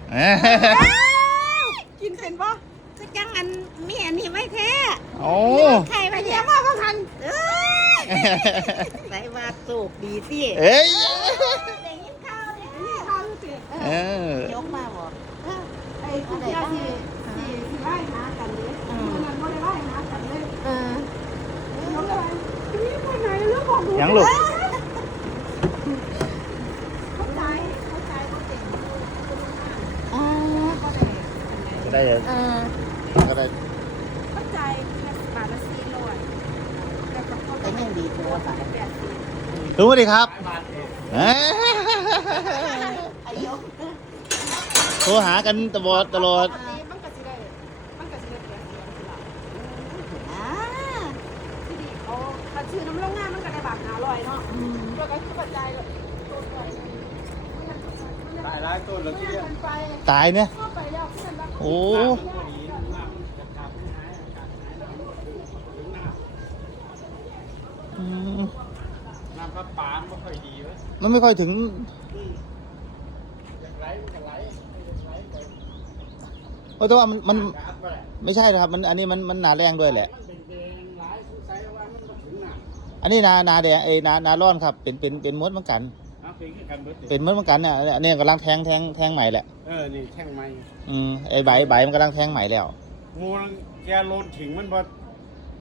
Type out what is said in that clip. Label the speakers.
Speaker 1: กินเป็นปะก็จังอันมีอันนี้ไม่แท้
Speaker 2: โอ้
Speaker 1: ใครไปเนี่ยว่าทันใส่ว่าสูบดีสิ
Speaker 2: เอ้ย
Speaker 1: ได้ยินข่าวเนี่ยข่าวสิยกมาบอกไอ้ที่ที่ไล่หากันเลยมันไม่ได้ไล่หากันเลยยกอะไรนี่ไปไหนเรื่องของ
Speaker 2: ยังลูก
Speaker 1: เข้าใจเขาเจ๋ง
Speaker 2: ก็ได้เลยก็ได้
Speaker 1: เข้าใจบาทละ400แต่ก็เขายังดีตัวบาทละ80
Speaker 2: สวัสดีครับโทรหากันตลอด
Speaker 1: มันก็สิได้เปลี่ยนที่ดีเขาชื่อน้ำโรงงานมันก็ได้บาท500เนาะแล้วก็คือปัจจัยก็ต้นไป
Speaker 3: ตายแล้วต้นแล้วที่เนี่ย
Speaker 2: ตายเนี่ย
Speaker 1: เข้าไปแล้วเพื่อนรัก
Speaker 2: โอ้
Speaker 3: น้ำพระปานไม่ค่อยดีเว้ย
Speaker 2: มันไม่ค่อยถึง
Speaker 3: ไหลมันจะไหลไป
Speaker 2: เพราะว่ามัน
Speaker 3: อัดไปแหละ
Speaker 2: ไม่ใช่ครับมันอันนี้มันหนาแรงด้วยแหละ
Speaker 3: มันเป็นแดงหลายสงสัยว่ามันมาถึงน่ะ
Speaker 2: อันนี้นาแดงนาร้อนครับเป็นมดเหมือนกัน
Speaker 3: เอาเพลงให้กันเบิด
Speaker 2: เป็นมดเหมือนกันเนี่ยอันนี้กำลังแทงใหม่แหละ
Speaker 3: นี่แท่งไม้
Speaker 2: ไอ้ใบมันกำลังแทงใหม่แล้ว
Speaker 3: งูแกโลนถิงมันพอ